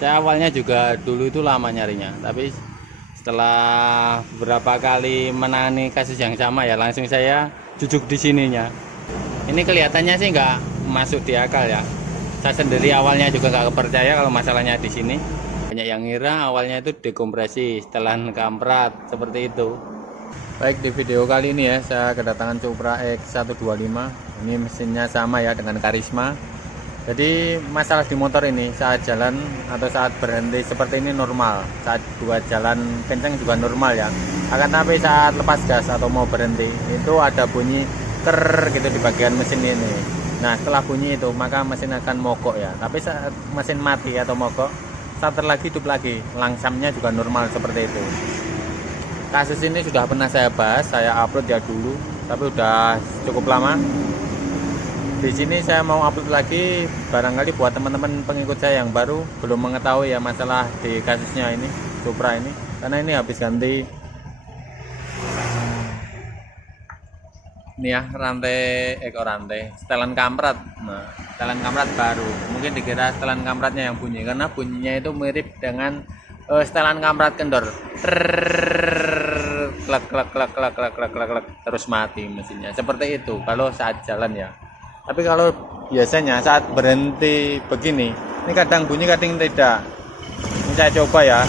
Saya awalnya juga dulu itu lama nyarinya, tapi setelah beberapa kali menangani kasus yang sama ya langsung saya jujuk di sininya. Ini kelihatannya sih nggak masuk di akal ya. Saya sendiri awalnya juga nggak percaya kalau masalahnya di sini. Banyak yang ngira awalnya itu dekompresi, setelan kamprat seperti itu. Baik, di video kali ini ya saya kedatangan Supra X125. Ini mesinnya sama ya dengan Karisma. Jadi masalah di motor ini saat jalan atau saat berhenti seperti ini normal, saat buat jalan kencang juga normal ya. Akan tapi saat lepas gas atau mau berhenti itu ada bunyi ter gitu di bagian mesin ini. Nah setelah bunyi itu maka mesin akan mogok ya. Tapi saat mesin mati atau mogok, starter lagi hidup lagi, langsamnya juga normal seperti itu. Kasus ini sudah pernah saya bahas, saya upload ya dulu, tapi udah cukup lama. Di sini saya mau upload lagi, barangkali buat teman-teman pengikut saya yang baru belum mengetahui ya masalah di kasusnya ini Supra ini, karena ini habis ganti ini ya rantai setelan kamprat. Nah, setelan kamprat baru, mungkin dikira setelan kampratnya yang bunyi karena bunyinya itu mirip dengan setelan kamprat kendor, klek klek klek klek klek klek klek terus mati mesinnya seperti itu kalau saat jalan ya. Tapi kalau biasanya saat berhenti begini, ini kadang bunyi kadang tidak. Ini saya coba ya.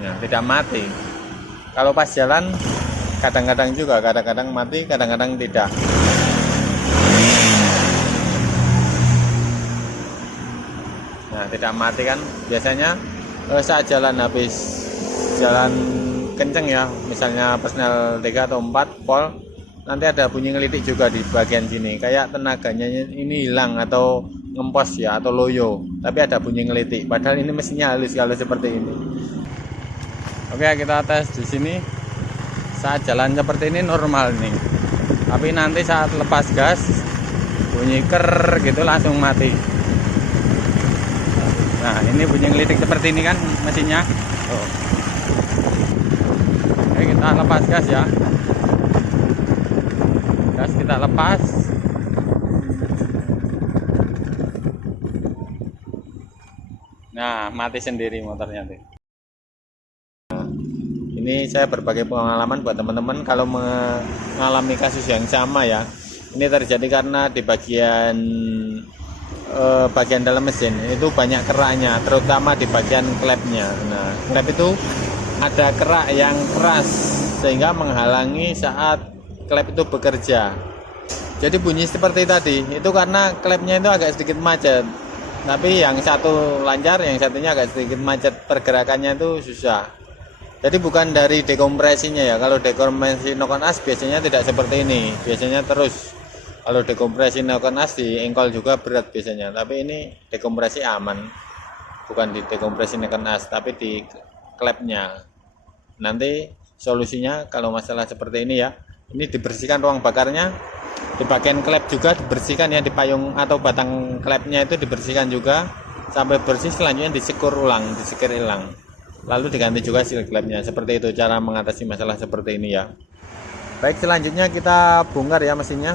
Nah, tidak mati. Kalau pas jalan kadang-kadang juga, kadang-kadang mati, kadang-kadang tidak. Nah, tidak mati kan biasanya saat jalan habis jalan kenceng ya, misalnya personel 3 atau 4 volt, nanti ada bunyi ngelitik juga di bagian sini, kayak tenaganya ini hilang atau ngempos ya atau loyo, tapi ada bunyi ngelitik padahal ini mesinnya halus kalau seperti ini. Oke, kita tes di sini. Saat jalan seperti ini normal nih, tapi nanti saat lepas gas bunyi ker gitu langsung mati. Nah, ini bunyi ngelitik seperti ini kan mesinnya. Oke, kita lepas gas ya. Gas kita lepas. Nah, mati sendiri motornya tuh. Nah, ini saya berbagi pengalaman buat teman-teman kalau mengalami kasus yang sama ya. Ini terjadi karena di bagian dalam mesin itu banyak keraknya, terutama di bagian klepnya. Nah, klep itu ada kerak yang keras sehingga menghalangi saat klep itu bekerja. Jadi bunyi seperti tadi itu karena klepnya itu agak sedikit macet, tapi yang satu lancar, yang satunya agak sedikit macet, pergerakannya itu susah. Jadi bukan dari dekompresinya ya. Kalau dekompresi knock on as biasanya tidak seperti ini, biasanya terus. Kalau dekompresi knock on as di engkol juga berat biasanya, tapi ini dekompresi aman, bukan di dekompresi knock on as tapi di klepnya. Nanti solusinya kalau masalah seperti ini ya, ini dibersihkan ruang bakarnya, di bagian klep juga dibersihkan ya, di payung atau batang klepnya itu dibersihkan juga sampai bersih. Selanjutnya disekir ulang, lalu diganti juga seal klepnya. Seperti itu cara mengatasi masalah seperti ini ya. Baik, selanjutnya kita bongkar ya mesinnya.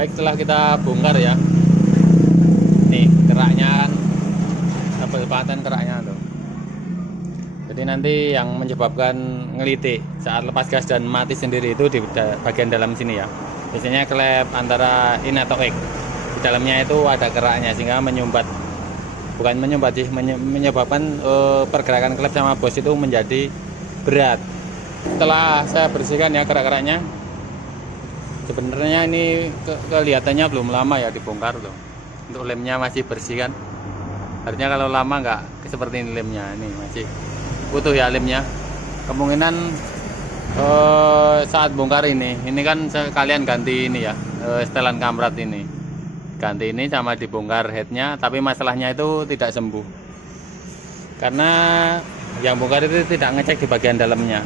Baik, setelah kita bongkar ya, nih keraknya kan double paten keraknya tuh. Jadi nanti yang menyebabkan ngelitik saat lepas gas dan mati sendiri itu di bagian dalam sini ya. Biasanya klep antara in atau X, di dalamnya itu ada keraknya sehingga menyumbat, bukan menyumbat sih, menyebabkan pergerakan klep sama bos itu menjadi berat. Setelah saya bersihkan ya kerak-keraknya, Sebenarnya ini kelihatannya belum lama ya dibongkar loh. Untuk lemnya masih bersih kan. Harusnya kalau lama nggak seperti ini lemnya. Ini masih utuh ya lemnya. Kemungkinan saat bongkar ini kan sekalian ganti ini ya, setelan kamrat ini. Ganti ini sama dibongkar headnya, tapi masalahnya itu tidak sembuh. Karena yang bongkar itu tidak ngecek di bagian dalamnya.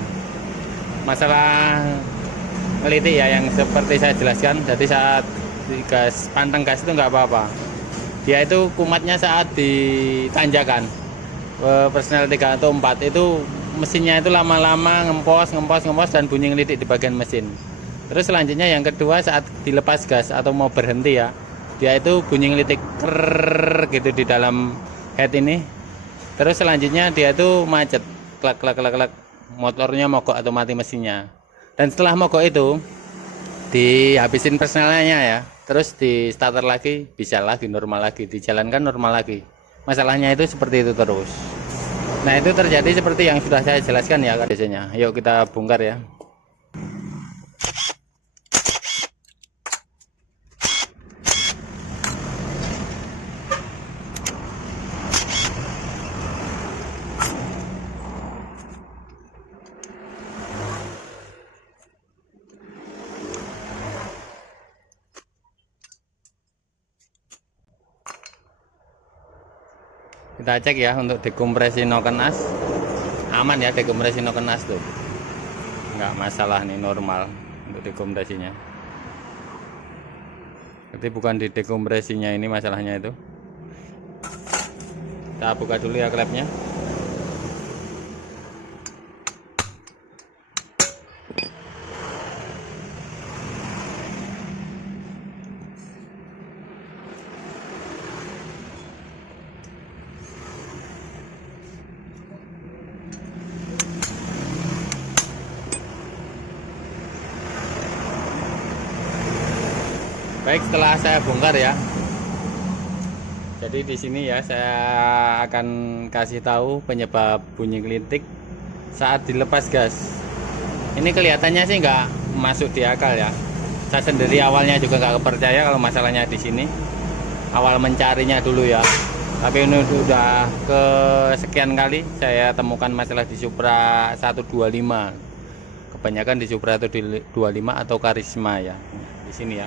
Masalah ngelitik ya yang seperti saya jelaskan. Jadi saat gas panteng gas itu nggak apa-apa, dia itu kumatnya saat ditanjakan personel 3 atau 4 itu mesinnya itu lama-lama ngempos dan bunyi ngelitik di bagian mesin. Terus selanjutnya yang kedua saat dilepas gas atau mau berhenti ya, dia itu bunyi ngelitik krrrr gitu di dalam head ini. Terus selanjutnya dia itu macet, klak klak klak klak, motornya mogok atau mati mesinnya. Dan setelah mogok itu dihabisin personelnya ya, terus di starter lagi, bisa lagi normal lagi, dijalankan normal lagi. Masalahnya itu seperti itu terus. Nah itu terjadi seperti yang sudah saya jelaskan ya biasanya. Yuk kita bongkar ya. Kita cek ya untuk dekompresi noken as, aman ya dekompresi noken as tuh, nggak masalah nih, normal untuk dekompresinya. Jadi bukan di dekompresinya ini masalahnya itu. Kita buka dulu ya klepnya. Baik, setelah saya bongkar ya. Jadi di sini ya saya akan kasih tahu penyebab bunyi ngelitik saat dilepas gas. Ini kelihatannya sih nggak masuk di akal ya. Saya sendiri awalnya juga nggak percaya kalau masalahnya di sini. Awal mencarinya dulu ya. Tapi ini sudah kesekian kali saya temukan masalah di Supra 125. Kebanyakan di Supra itu di 25 atau Karisma ya. Di sini ya.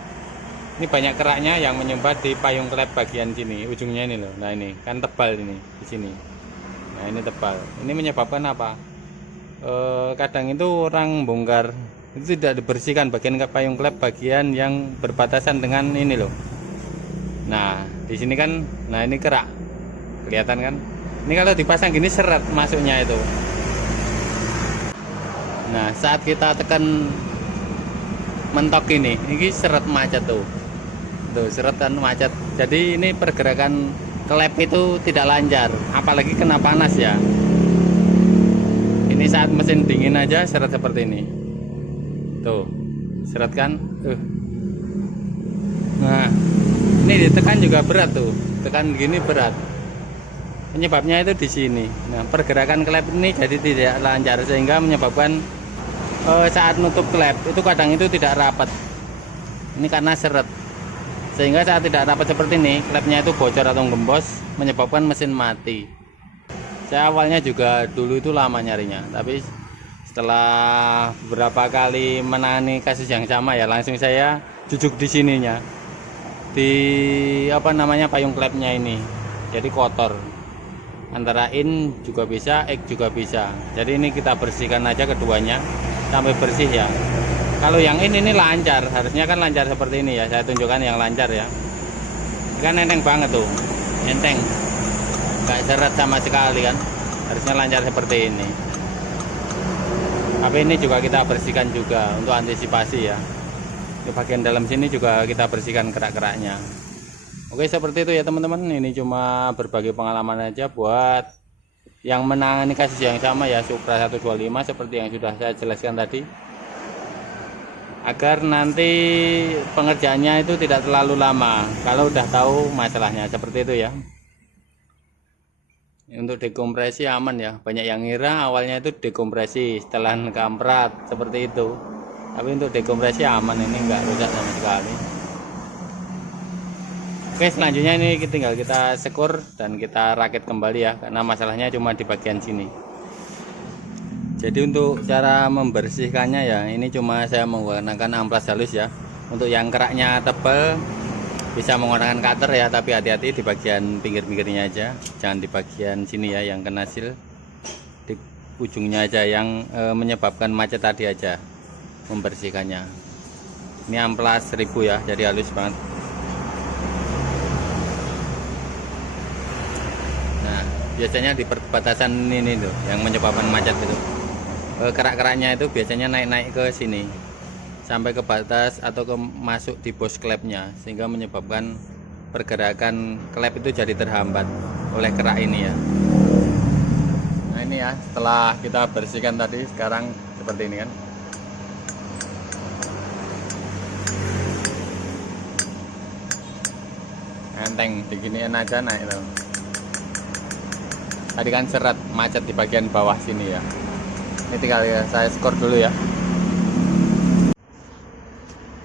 Ini banyak keraknya yang menyumbat di payung klep bagian sini, ujungnya ini loh. Nah ini kan tebal ini di sini. Nah ini tebal. Ini menyebabkan apa? Kadang itu orang bongkar itu tidak dibersihkan bagian payung klep bagian yang berbatasan dengan ini loh. Nah di sini kan, nah ini kerak, kelihatan kan? Ini kalau dipasang gini seret masuknya itu. Nah saat kita tekan mentok ini seret macet tuh. Tuh seret kan macet. Jadi ini pergerakan klep itu tidak lancar, apalagi kena panas ya. Ini saat mesin dingin aja seret seperti ini. Tuh, seret kan? Tuh. Nah, ini ditekan juga berat tuh. Tekan gini berat. Penyebabnya itu di sini. Nah, pergerakan klep ini jadi tidak lancar sehingga menyebabkan saat nutup klep itu kadang itu tidak rapat. Ini karena seret. Sehingga saat tidak rapat seperti ini, klepnya itu bocor atau gembos, menyebabkan mesin mati. Saya awalnya juga dulu itu lama nyarinya, tapi setelah beberapa kali menangani kasus yang sama ya, langsung saya jujuk di sininya, di apa namanya payung klepnya ini. Jadi kotor. Antara in juga bisa, X juga bisa. Jadi ini kita bersihkan aja keduanya sampai bersih ya. Kalau yang ini lancar, harusnya kan lancar seperti ini ya. Saya tunjukkan yang lancar ya. Ini kan enteng banget tuh, enteng, nggak seret sama sekali kan. Harusnya lancar seperti ini. Tapi ini juga kita bersihkan juga untuk antisipasi ya. Di bagian dalam sini juga kita bersihkan kerak-keraknya. Oke seperti itu ya teman-teman. Ini cuma berbagi pengalaman aja buat yang menangani kasus yang sama ya, Supra 125 seperti yang sudah saya jelaskan tadi, agar nanti pengerjaannya itu tidak terlalu lama kalau udah tahu masalahnya seperti itu ya. Untuk dekompresi aman ya, banyak yang ngira awalnya itu dekompresi setelan kamprat seperti itu, Tapi untuk dekompresi aman, ini enggak rusak sama sekali. Oke, selanjutnya ini tinggal kita sekur dan kita rakit kembali ya, karena masalahnya cuma di bagian sini. Jadi untuk cara membersihkannya ya, ini cuma saya menggunakan amplas halus ya. Untuk yang keraknya tebal bisa menggunakan cutter ya, tapi hati-hati di bagian pinggir-pinggirnya aja, jangan di bagian sini ya yang kena sil. Di ujungnya aja yang menyebabkan macet tadi aja membersihkannya. Ini amplas 1000 ya, jadi halus banget. Biasanya di perbatasan ini tuh yang menyebabkan macet itu, kerak-keraknya itu biasanya naik-naik ke sini sampai ke batas atau ke masuk di bos klepnya, sehingga menyebabkan pergerakan klep itu jadi terhambat oleh kerak ini ya. Nah ini ya, setelah kita bersihkan tadi, sekarang seperti ini kan. Enteng, diginiin aja naik tuh. Tadi kan seret macet di bagian bawah sini ya. Ini tinggal ya saya skor dulu ya.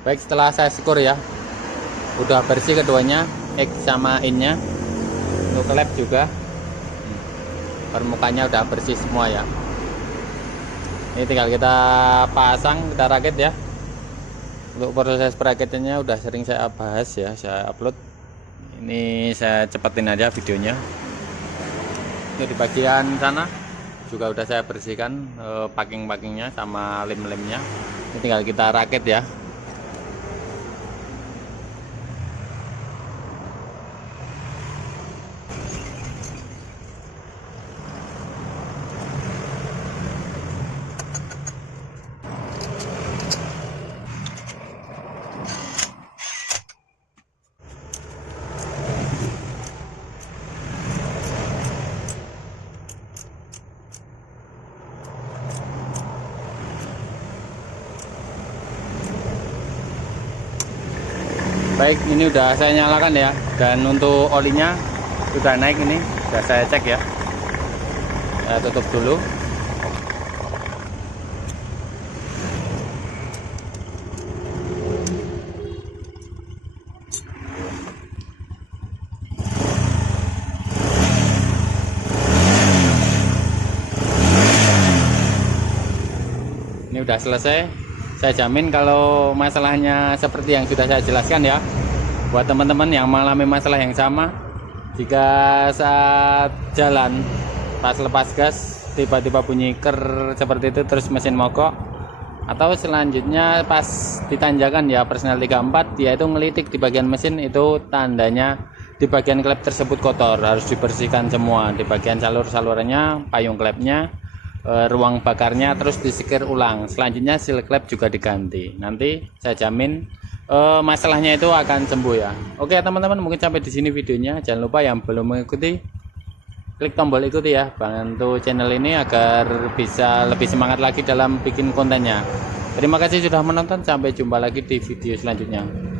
Baik, setelah saya skor ya, udah bersih keduanya, X sama in-nya. Untuk klep juga permukaannya udah bersih semua ya. Ini tinggal kita pasang, kita rakit ya. Untuk proses perakitnya udah sering saya bahas ya, saya upload. Ini saya cepetin aja videonya. Ini di bagian sana juga udah saya bersihkan packing-packingnya sama lem-lemnya. Ini tinggal kita rakit ya. Baik, ini udah saya nyalakan ya, dan untuk olinya sudah naik, ini sudah saya cek ya. Saya tutup dulu. Ini udah selesai. Saya jamin kalau masalahnya seperti yang sudah saya jelaskan ya, buat teman-teman yang mengalami masalah yang sama, jika saat jalan pas lepas gas tiba-tiba bunyi ker seperti itu terus mesin mogok, atau selanjutnya pas ditanjakan ya personel 34 dia itu ngelitik di bagian mesin, itu tandanya di bagian klep tersebut kotor, harus dibersihkan semua di bagian salurannya, payung klepnya, ruang bakarnya, terus disikir ulang. Selanjutnya seal klep juga diganti. Nanti saya jamin masalahnya itu akan sembuh ya. Oke teman-teman, mungkin sampai di sini videonya. Jangan lupa yang belum mengikuti, klik tombol ikuti ya, bantu channel ini agar bisa lebih semangat lagi dalam bikin kontennya. Terima kasih sudah menonton, sampai jumpa lagi di video selanjutnya.